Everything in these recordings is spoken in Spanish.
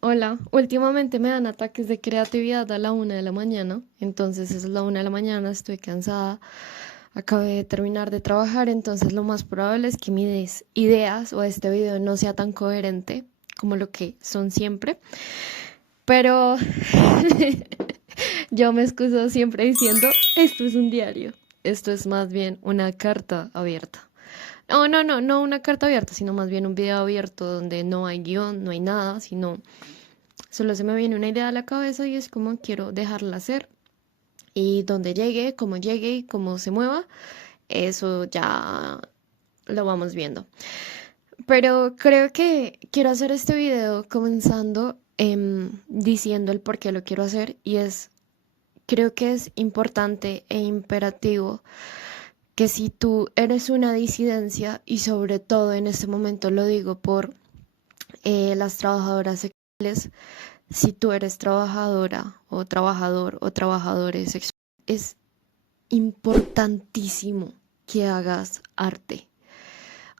Hola, últimamente me dan ataques de creatividad a la 1 de la mañana, entonces es la 1 de la mañana, estoy cansada, acabé de terminar de trabajar, entonces lo más probable es que mis ideas o este video no sea tan coherente como lo que son siempre, pero yo me excuso siempre diciendo, esto es un diario, esto es más bien una carta abierta. No una carta abierta, sino más bien un video abierto donde no hay guión, no hay nada, sino solo se me viene una idea a la cabeza y es como quiero dejarla hacer y donde llegue y cómo se mueva, eso ya lo vamos viendo. Pero creo que quiero hacer este video comenzando diciendo el por qué lo quiero hacer y es, creo que es importante e imperativo que si tú eres una disidencia y sobre todo en este momento lo digo por las trabajadoras sexuales, si tú eres trabajadora o trabajador o trabajadores sexuales, es importantísimo que hagas arte.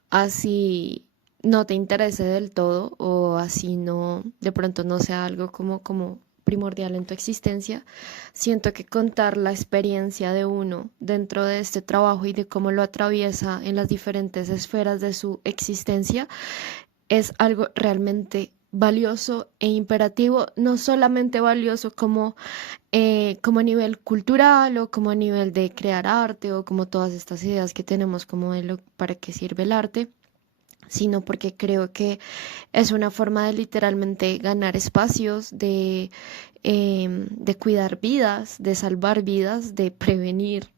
Así no te interese del todo o así no, de pronto no sea algo como primordial en tu existencia. Siento que contar la experiencia de uno dentro de este trabajo y de cómo lo atraviesa en las diferentes esferas de su existencia es algo realmente valioso e imperativo, no solamente valioso como a nivel cultural o como a nivel de crear arte o como todas estas ideas que tenemos como de lo para qué sirve el arte, sino porque creo que es una forma de literalmente ganar espacios, de cuidar vidas, de salvar vidas, de prevenir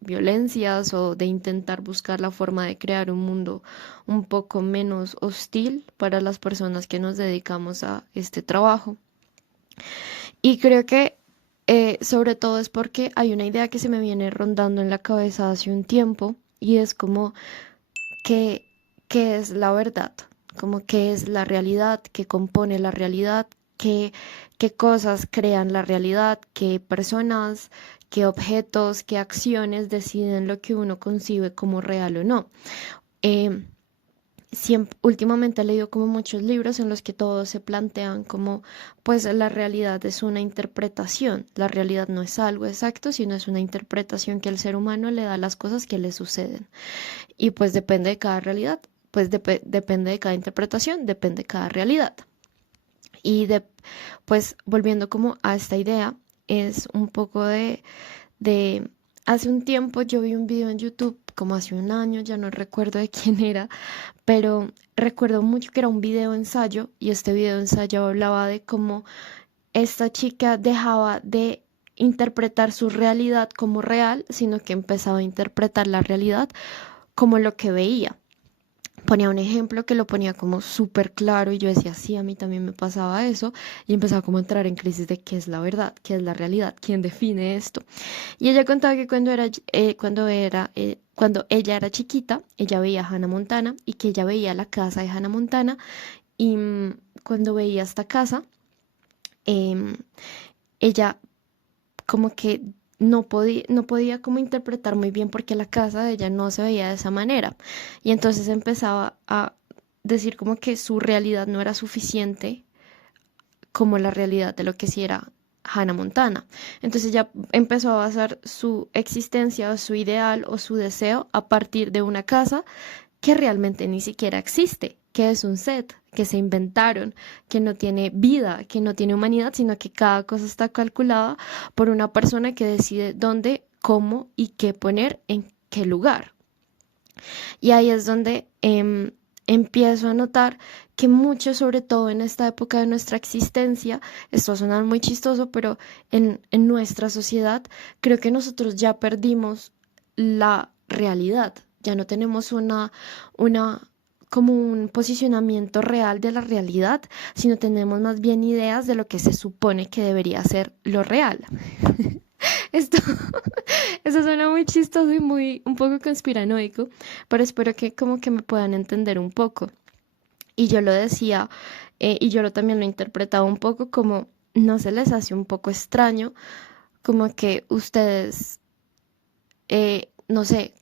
violencias o de intentar buscar la forma de crear un mundo un poco menos hostil para las personas que nos dedicamos a este trabajo. Y creo que sobre todo es porque hay una idea que se me viene rondando en la cabeza hace un tiempo y es como que, qué es la verdad, como qué es la realidad, qué compone la realidad, qué cosas crean la realidad, qué personas, qué objetos, qué acciones deciden lo que uno concibe como real o no. Eh, últimamente he leído como muchos libros en los que todos se plantean como pues la realidad es una interpretación, la realidad no es algo exacto, sino es una interpretación que el ser humano le da a las cosas que le suceden. Y pues depende de cada realidad, pues depende de cada interpretación, depende de cada realidad. Y pues volviendo como a esta idea, es un poco de, hace un tiempo yo vi un video en YouTube, como hace un año, ya no recuerdo de quién era, pero recuerdo mucho que era un video ensayo y este video ensayo hablaba de cómo esta chica dejaba de interpretar su realidad como real, sino que empezaba a interpretar la realidad como lo que veía. Ponía un ejemplo que lo ponía como súper claro y yo decía, sí, a mí también me pasaba eso y empezaba como a entrar en crisis de qué es la verdad, qué es la realidad, quién define esto. Y ella contaba que cuando ella era chiquita, ella veía a Hannah Montana y que ella veía la casa de Hannah Montana y cuando veía esta casa, em, ella como que no podía como interpretar muy bien porque la casa de ella no se veía de esa manera. Y entonces empezaba a decir como que su realidad no era suficiente como la realidad de lo que sí era Hannah Montana. Entonces ella empezó a basar su existencia o su ideal o su deseo a partir de una casa que realmente ni siquiera existe, que es un set, que se inventaron, que no tiene vida, que no tiene humanidad, sino que cada cosa está calculada por una persona que decide dónde, cómo y qué poner en qué lugar. Y ahí es donde empiezo a notar que mucho, sobre todo en esta época de nuestra existencia, esto va a sonar muy chistoso, pero en nuestra sociedad creo que nosotros ya perdimos la realidad, ya no tenemos una como un posicionamiento real de la realidad, sino tenemos más bien ideas de lo que se supone que debería ser lo real. Esto, eso suena muy chistoso y muy un poco conspiranoico, pero espero que como que me puedan entender un poco. Y yo lo decía, y yo también lo interpretaba un poco como, ¿no se les hace un poco extraño como que ustedes, no sé,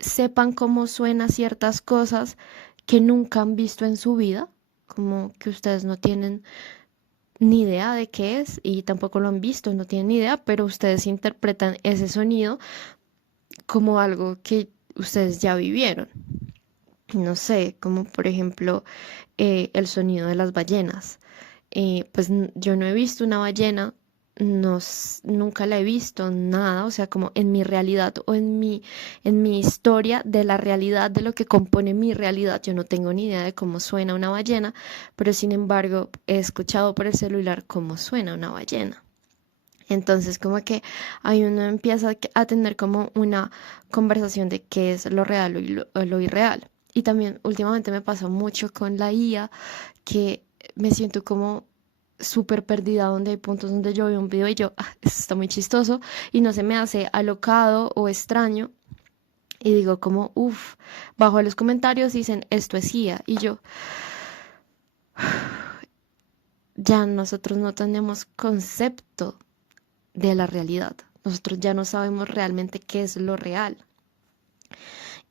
sepan cómo suenan ciertas cosas que nunca han visto en su vida? Como que ustedes no tienen ni idea de qué es y tampoco lo han visto, no tienen ni idea, pero ustedes interpretan ese sonido como algo que ustedes ya vivieron. No sé, como por ejemplo el sonido de las ballenas. Pues yo no he visto una ballena, no, nunca la he visto, nada, o sea, como en mi realidad o en mi historia de la realidad, de lo que compone mi realidad, yo no tengo ni idea de cómo suena una ballena, pero sin embargo he escuchado por el celular cómo suena una ballena. Entonces, como que ahí uno empieza a tener como una conversación de qué es lo real o lo irreal. Y también últimamente me pasa mucho con la IA que me siento como súper perdida, donde hay puntos donde yo veo un video y yo, esto está muy chistoso y no se me hace alocado o extraño. Y digo como, bajo los comentarios dicen, esto es IA. Y yo, ya nosotros no tenemos concepto de la realidad. Nosotros ya no sabemos realmente qué es lo real.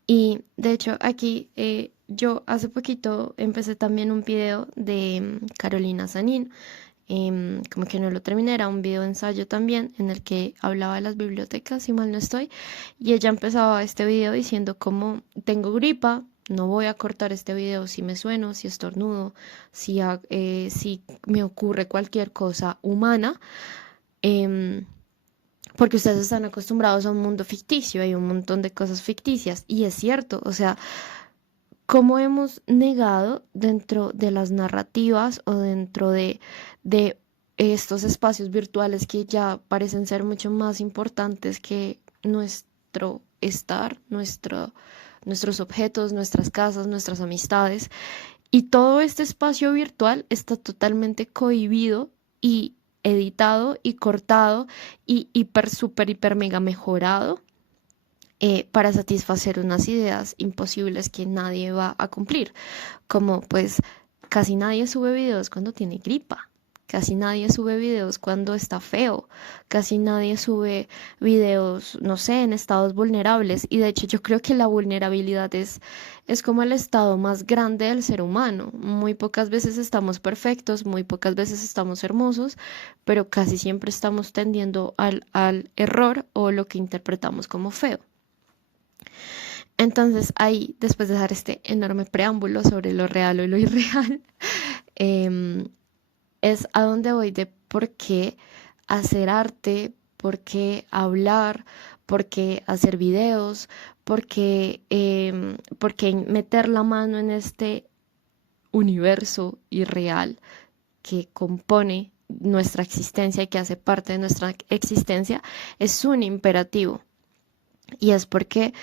Y de hecho aquí yo hace poquito empecé también un video de Carolina Sanín, como que no lo terminé, era un video ensayo también en el que hablaba de las bibliotecas, si mal no estoy, y ella empezaba este video diciendo como tengo gripa, no voy a cortar este video si me sueno, si estornudo, si me ocurre cualquier cosa humana. em, Porque ustedes están acostumbrados a un mundo ficticio, hay un montón de cosas ficticias y es cierto, o sea, cómo hemos negado dentro de las narrativas o dentro de estos espacios virtuales que ya parecen ser mucho más importantes que nuestro estar, nuestros objetos, nuestras casas, nuestras amistades. Y todo este espacio virtual está totalmente cohibido y editado y cortado y hiper, super, hiper, mega mejorado para satisfacer unas ideas imposibles que nadie va a cumplir. Como pues casi nadie sube videos cuando tiene gripa. Casi nadie sube videos cuando está feo. Casi nadie sube videos, no sé, en estados vulnerables. Y de hecho yo creo que la vulnerabilidad es como el estado más grande del ser humano. Muy pocas veces estamos perfectos, muy pocas veces estamos hermosos, pero casi siempre estamos tendiendo al error o lo que interpretamos como feo. Entonces ahí, después de dar este enorme preámbulo sobre lo real o lo irreal, em, es a donde voy de por qué hacer arte, por qué hablar, por qué hacer videos, por qué meter la mano en este universo irreal que compone nuestra existencia y que hace parte de nuestra existencia, es un imperativo. Y es porque,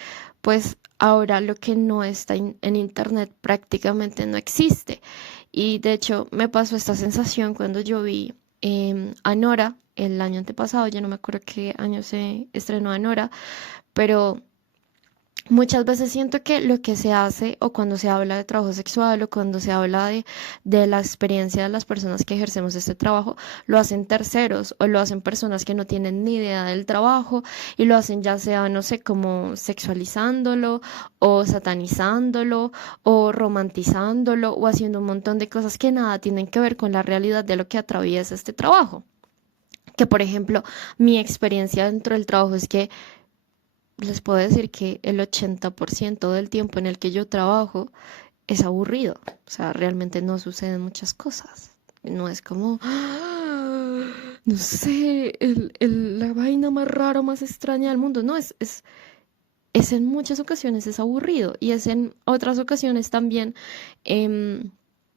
pues, ahora lo que no está en internet prácticamente no existe. Y de hecho, me pasó esta sensación cuando yo vi Anora el año antepasado, ya no me acuerdo qué año se estrenó Anora, pero muchas veces siento que lo que se hace o cuando se habla de trabajo sexual o cuando se habla de la experiencia de las personas que ejercemos este trabajo, lo hacen terceros o lo hacen personas que no tienen ni idea del trabajo y lo hacen ya sea, no sé, como sexualizándolo o satanizándolo o romantizándolo o haciendo un montón de cosas que nada tienen que ver con la realidad de lo que atraviesa este trabajo. Que por ejemplo, mi experiencia dentro del trabajo es que les puedo decir que el 80% del tiempo en el que yo trabajo es aburrido. O sea, realmente no suceden muchas cosas. No es como, no sé, la vaina más rara, más extraña del mundo. No, es en muchas ocasiones es aburrido y es en otras ocasiones también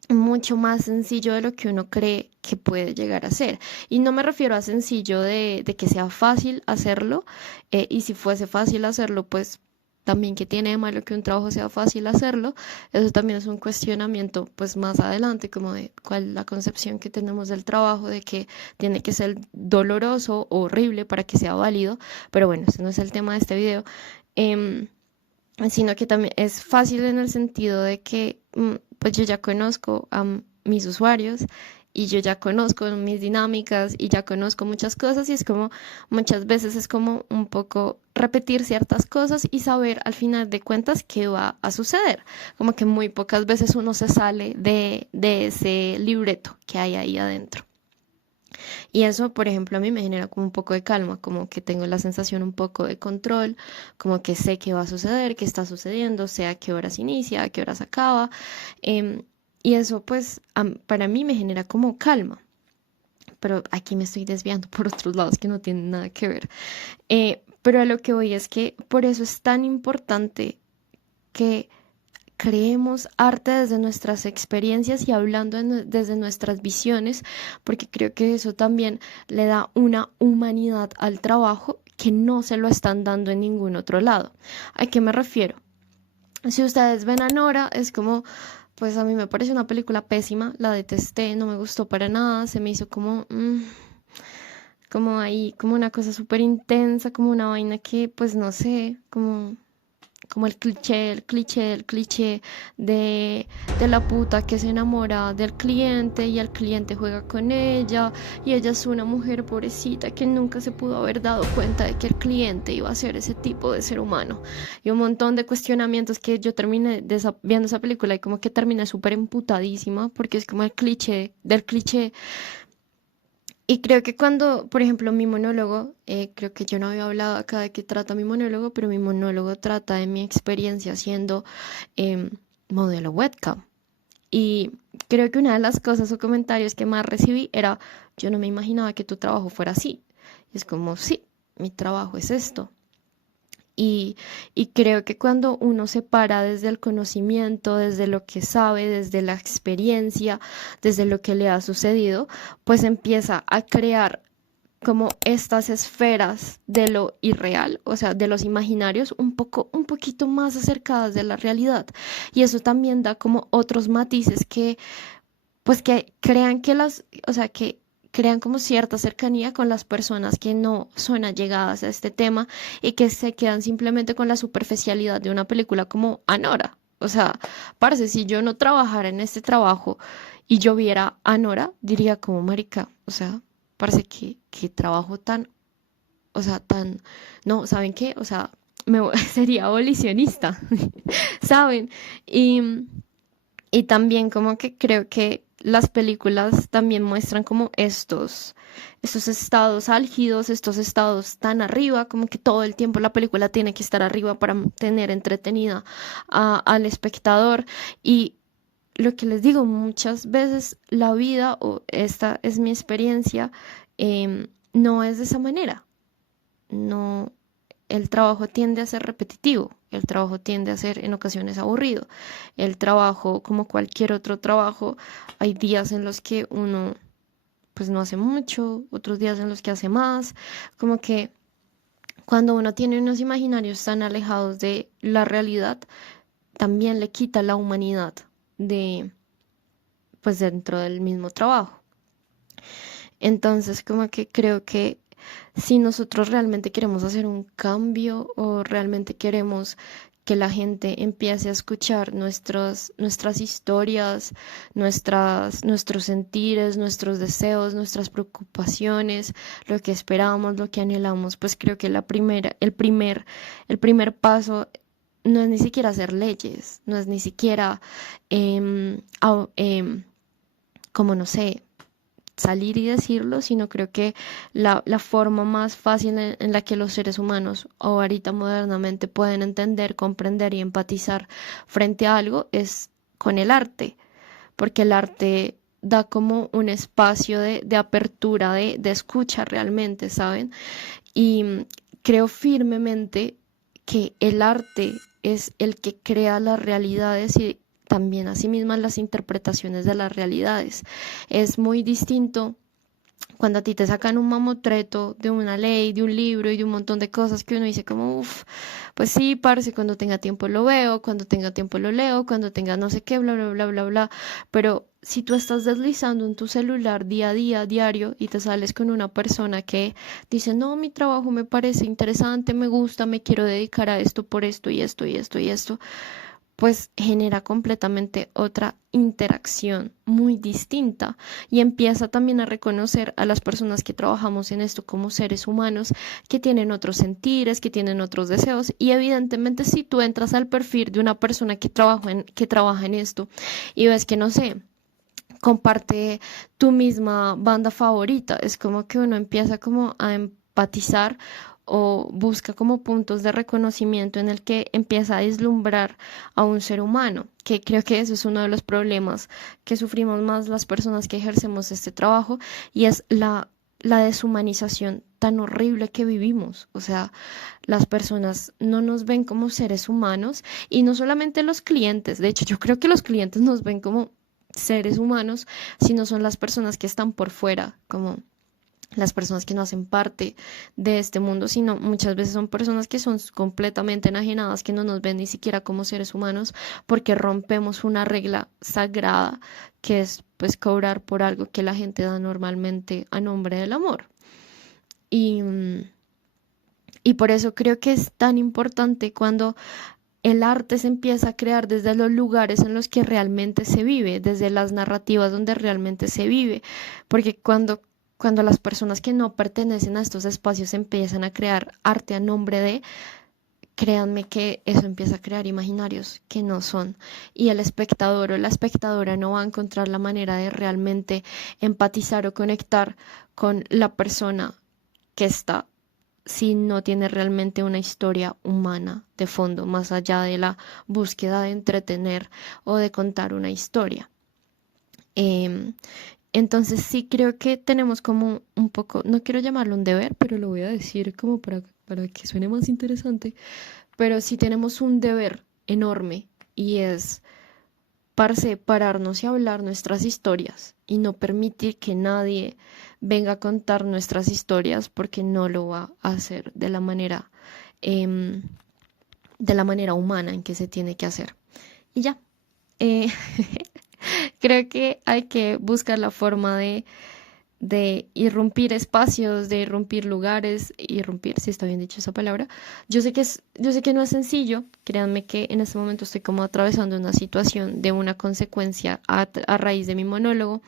mucho más sencillo de lo que uno cree que puede llegar a ser. Y no me refiero a sencillo de que sea fácil hacerlo, y si fuese fácil hacerlo, pues también que tiene de malo que un trabajo sea fácil hacerlo. Eso también es un cuestionamiento, pues más adelante, como de cuál es la concepción que tenemos del trabajo, de que tiene que ser doloroso o horrible para que sea válido. Pero bueno, ese no es el tema de este video. Em, Sino que también es fácil en el sentido de que pues yo ya conozco a mis usuarios y yo ya conozco mis dinámicas y ya conozco muchas cosas y es como muchas veces es como un poco repetir ciertas cosas y saber al final de cuentas qué va a suceder. Como que muy pocas veces uno se sale de ese libreto que hay ahí adentro. Y eso, por ejemplo, a mí me genera como un poco de calma, como que tengo la sensación un poco de control, como que sé qué va a suceder, qué está sucediendo, sé a qué horas inicia, a qué horas acaba. em, y eso, pues, para mí me genera como calma. Pero aquí me estoy desviando por otros lados que no tienen nada que ver. Pero a lo que voy es que por eso es tan importante que creemos arte desde nuestras experiencias y hablando desde nuestras visiones, porque creo que eso también le da una humanidad al trabajo que no se lo están dando en ningún otro lado. ¿A qué me refiero? Si ustedes ven a Nora, es como, pues a mí me parece una película pésima, la detesté, no me gustó para nada, se me hizo como, como ahí, como una cosa súper intensa, como una vaina que, pues no sé, como el cliché de la puta que se enamora del cliente y el cliente juega con ella y ella es una mujer pobrecita que nunca se pudo haber dado cuenta de que el cliente iba a ser ese tipo de ser humano y un montón de cuestionamientos que yo terminé viendo esa película y como que terminé súper emputadísima porque es como el cliché del cliché. Y creo que cuando, por ejemplo, mi monólogo, creo que yo no había hablado acá de qué trata mi monólogo, pero mi monólogo trata de mi experiencia siendo em, modelo webcam. Y creo que una de las cosas o comentarios que más recibí era, yo no me imaginaba que tu trabajo fuera así. Y es como, sí, mi trabajo es esto. Y, y creo que cuando uno se para desde el conocimiento, desde lo que sabe, desde la experiencia, desde lo que le ha sucedido, pues empieza a crear como estas esferas de lo irreal, o sea, de los imaginarios, un poquito más acercadas de la realidad. Y eso también da como otros matices que pues que crean que o sea, que crean como cierta cercanía con las personas que no son allegadas a este tema y que se quedan simplemente con la superficialidad de una película como Anora. O sea, parece si yo no trabajara en este trabajo y yo viera Anora, diría como marica, o sea, parece que trabajo tan, o sea, tan, no, ¿saben qué? O sea, sería abolicionista, ¿saben? Y y también como que creo que las películas también muestran como estos estados álgidos, estos estados tan arriba, como que todo el tiempo la película tiene que estar arriba para tener entretenida al espectador. Y lo que les digo, muchas veces la vida, o esta es mi experiencia, no es de esa manera. No, el trabajo tiende a ser repetitivo, el trabajo tiende a ser en ocasiones aburrido. El trabajo, como cualquier otro trabajo, hay días en los que uno pues no hace mucho, otros días en los que hace más, como que cuando uno tiene unos imaginarios tan alejados de la realidad, también le quita la humanidad de pues dentro del mismo trabajo. Entonces, como que creo que si nosotros realmente queremos hacer un cambio o realmente queremos que la gente empiece a escuchar nuestras historias, nuestros sentires, nuestros deseos, nuestras preocupaciones, lo que esperamos, lo que anhelamos, pues creo que el primer paso no es ni siquiera hacer leyes, no es ni siquiera, como no sé, salir y decirlo, sino creo que la forma más fácil en la que los seres humanos ahorita modernamente pueden entender, comprender y empatizar frente a algo es con el arte, porque el arte da como un espacio de apertura, de escucha realmente, ¿saben? Y creo firmemente que el arte es el que crea las realidades y también asimismo las interpretaciones de las realidades. Es muy distinto cuando a ti te sacan un mamotreto de una ley, de un libro y de un montón de cosas que uno dice como, uff, pues sí, parce, cuando tenga tiempo lo veo, cuando tenga tiempo lo leo, cuando tenga no sé qué, bla, bla, bla, bla, bla. Pero si tú estás deslizando en tu celular día a día, diario, y te sales con una persona que dice, no, mi trabajo me parece interesante, me gusta, me quiero dedicar a esto por esto y esto y esto y esto, pues genera completamente otra interacción muy distinta y empieza también a reconocer a las personas que trabajamos en esto como seres humanos que tienen otros sentires, que tienen otros deseos y evidentemente si tú entras al perfil de una persona que trabaja en esto y ves que no sé, comparte tu misma banda favorita. Es como que uno empieza como a empatizar o busca como puntos de reconocimiento en el que empieza a vislumbrar a un ser humano, que creo que eso es uno de los problemas que sufrimos más las personas que ejercemos este trabajo, y es la deshumanización tan horrible que vivimos. O sea, las personas no nos ven como seres humanos, y no solamente los clientes, de hecho yo creo que los clientes nos ven como seres humanos, sino son las personas que están por fuera, como las personas que no hacen parte de este mundo, sino muchas veces son personas que son completamente enajenadas, que no nos ven ni siquiera como seres humanos, porque rompemos una regla sagrada, que es pues cobrar por algo que la gente da normalmente a nombre del amor. Y, y por eso creo que es tan importante cuando el arte se empieza a crear desde los lugares en los que realmente se vive, desde las narrativas donde realmente se vive, porque cuando las personas que no pertenecen a estos espacios empiezan a crear arte a nombre de, créanme que eso empieza a crear imaginarios que no son, y el espectador o la espectadora no va a encontrar la manera de realmente empatizar o conectar con la persona que está, si no tiene realmente una historia humana de fondo, más allá de la búsqueda de entretener o de contar una historia. Eh, entonces sí creo que tenemos como un poco, no quiero llamarlo un deber, pero lo voy a decir como para que suene más interesante, pero sí tenemos un deber enorme, y es, parce, pararnos y hablar nuestras historias y no permitir que nadie venga a contar nuestras historias, porque no lo va a hacer em, de la manera humana en que se tiene que hacer. Y ya, eh, creo que hay que buscar la forma de irrumpir espacios, de irrumpir lugares, irrumpir, si está bien dicho esa palabra. Yo sé que no es sencillo, créanme que en este momento estoy como atravesando una situación de una consecuencia a raíz de mi monólogo,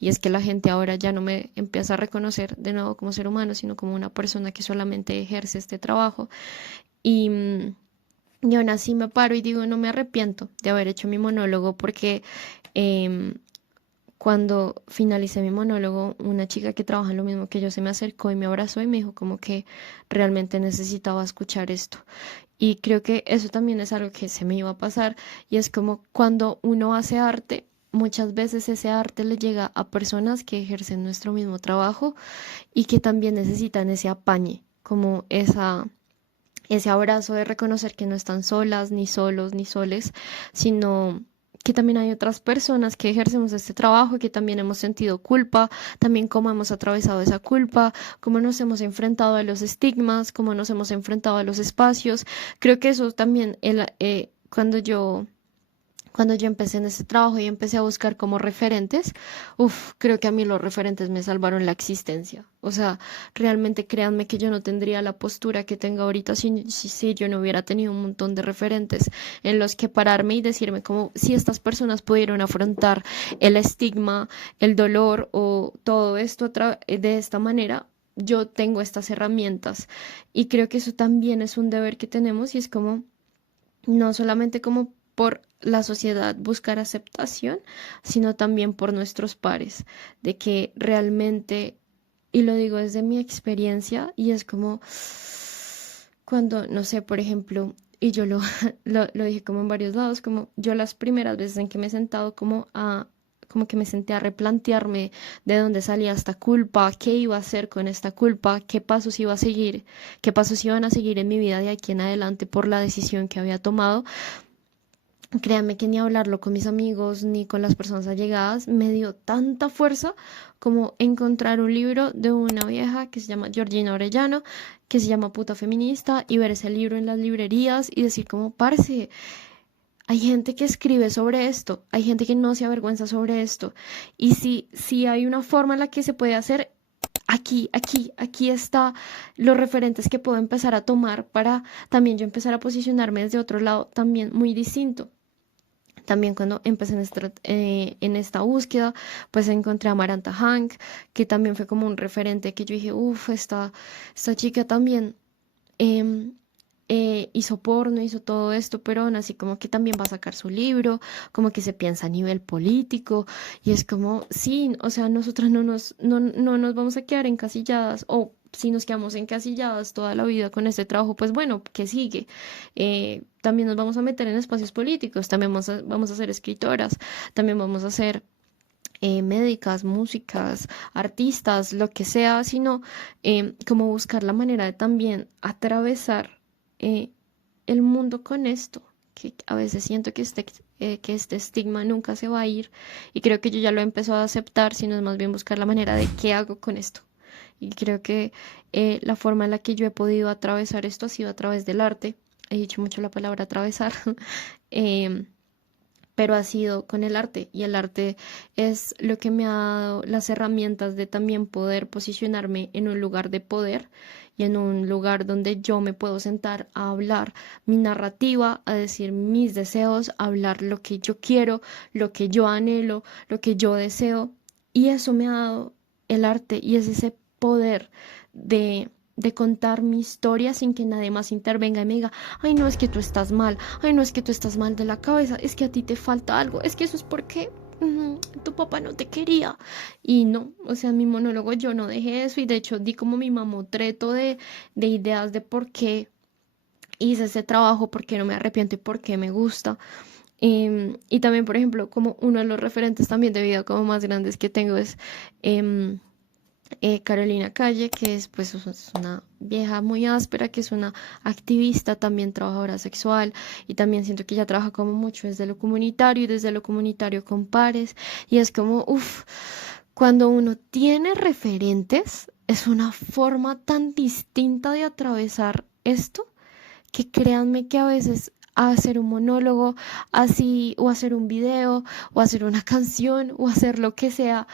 y es que la gente ahora ya no me empieza a reconocer de nuevo como ser humano, sino como una persona que solamente ejerce este trabajo. Y, y aún así me paro y digo, no me arrepiento de haber hecho mi monólogo, porque em, cuando finalicé mi monólogo, una chica que trabaja en lo mismo que yo se me acercó y me abrazó y me dijo como que realmente necesitaba escuchar esto. Y creo que eso también es algo que se me iba a pasar, y es como cuando uno hace arte, muchas veces ese arte le llega a personas que ejercen nuestro mismo trabajo y que también necesitan ese apañe, como ese abrazo de reconocer que no están solas, ni solos, ni soles, sino que también hay otras personas que ejercemos este trabajo y que también hemos sentido culpa, también cómo hemos atravesado esa culpa, cómo nos hemos enfrentado a los estigmas, cómo nos hemos enfrentado a los espacios. Creo que eso también, cuando yo empecé en este trabajo y empecé a buscar como referentes, creo que a mí los referentes me salvaron la existencia. O sea, realmente créanme que yo no tendría la postura que tengo ahorita si yo no hubiera tenido un montón de referentes en los que pararme y decirme como si estas personas pudieron afrontar el estigma, el dolor o todo esto de esta manera. Yo tengo estas herramientas, y creo que eso también es un deber que tenemos, y es como no solamente como por la sociedad buscar aceptación, sino también por nuestros pares, de que realmente, y lo digo desde mi experiencia, y es como cuando, no sé, por ejemplo, y yo lo dije como en varios lados, como yo las primeras veces en que me he sentado como que me senté a replantearme de dónde salía esta culpa, qué iba a hacer con esta culpa, qué pasos iba a seguir, qué pasos iban a seguir en mi vida de aquí en adelante por la decisión que había tomado. Créanme que ni hablarlo con mis amigos ni con las personas allegadas me dio tanta fuerza como encontrar un libro de una vieja que se llama Georgina Orellano, que se llama Puta Feminista, y ver ese libro en las librerías y decir como, parce, hay gente que escribe sobre esto, hay gente que no se avergüenza sobre esto, y si hay una forma en la que se puede hacer, aquí está los referentes que puedo empezar a tomar para también yo empezar a posicionarme desde otro lado también muy distinto. También cuando empecé en esta búsqueda, pues encontré a Maranta Hank, que también fue como un referente que yo dije, esta chica también, em, hizo porno, hizo todo esto, pero aún así como que también va a sacar su libro, como que se piensa a nivel político, y es como, sí, o sea, nosotras no nos vamos a quedar encasilladas, o si nos quedamos encasilladas toda la vida con este trabajo, pues bueno, ¿qué sigue? También nos vamos a meter en espacios políticos, también vamos a ser escritoras, también vamos a ser médicas, músicas, artistas, lo que sea, sino como buscar la manera de también atravesar eh, el mundo con esto, que a veces siento que este estigma nunca se va a ir y creo que yo ya lo he empezado a aceptar, sino es más bien buscar la manera de qué hago con esto. Y creo que la forma en la que yo he podido atravesar esto ha sido a través del arte. He dicho mucho la palabra atravesar. em, pero ha sido con el arte y el arte es lo que me ha dado las herramientas de también poder posicionarme en un lugar de poder y en un lugar donde yo me puedo sentar a hablar mi narrativa, a decir mis deseos, a hablar lo que yo quiero, lo que yo anhelo, lo que yo deseo y eso me ha dado el arte y es ese poder de contar mi historia sin que nadie más intervenga y me diga, ay no, es que tú estás mal, ay no, es que tú estás mal de la cabeza, es que a ti te falta algo, es que eso es porque tu papá no te quería. Y no, o sea, en mi monólogo yo no dejé eso y de hecho di como mi mamotreto de ideas de por qué hice ese trabajo, por qué no me arrepiento y por qué me gusta. Y también, por ejemplo, como uno de los referentes también de vida como más grandes que tengo es Carolina Calle, que es pues es una vieja muy áspera, que es una activista, también trabajadora sexual, y también siento que ella trabaja como mucho desde lo comunitario y desde lo comunitario con pares, y es como, uff, cuando uno tiene referentes, es una forma tan distinta de atravesar esto, que créanme que a veces hacer un monólogo así, o hacer un video, o hacer una canción, o hacer lo que sea,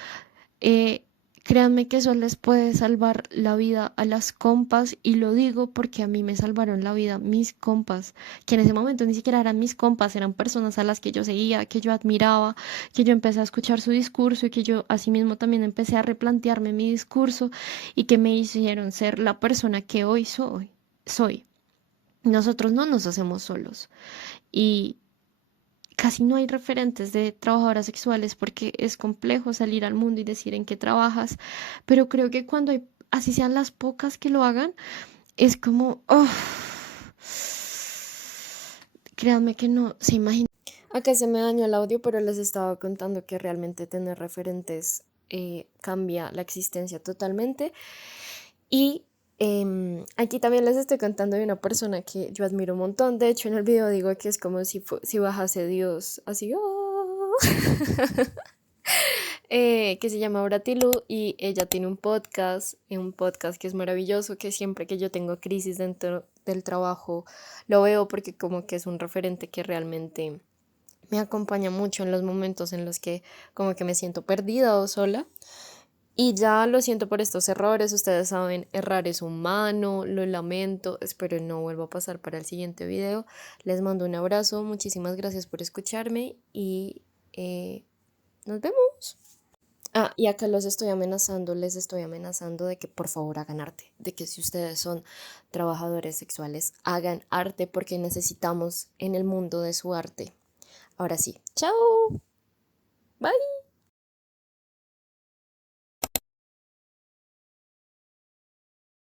eh, créanme que eso les puede salvar la vida a las compas y lo digo porque a mí me salvaron la vida mis compas, que en ese momento ni siquiera eran mis compas, eran personas a las que yo seguía, que yo admiraba, que yo empecé a escuchar su discurso y que yo asimismo también empecé a replantearme mi discurso y que me hicieron ser la persona que hoy soy. Nosotros no nos hacemos solos y casi no hay referentes de trabajadoras sexuales porque es complejo salir al mundo y decir en qué trabajas, pero creo que cuando hay, así sean las pocas que lo hagan, es como, oh, créanme que no se imagina. Acá se me dañó el audio, pero les estaba contando que realmente tener referentes cambia la existencia totalmente. Y aquí también les estoy contando de una persona que yo admiro un montón. De hecho, en el video digo que es como si bajase Dios, así, oh. Que se llama Bratilu y ella tiene un podcast que es maravilloso, que siempre que yo tengo crisis dentro del trabajo lo veo porque como que es un referente que realmente me acompaña mucho en los momentos en los que como que me siento perdida o sola. Y ya lo siento por estos errores, ustedes saben, errar es humano, lo lamento, espero no vuelva a pasar para el siguiente video. Les mando un abrazo, muchísimas gracias por escucharme y nos vemos. Ah, y acá los estoy amenazando, les estoy amenazando de que por favor hagan arte, de que si ustedes son trabajadores sexuales, hagan arte porque necesitamos en el mundo de su arte. Ahora sí, chao, bye.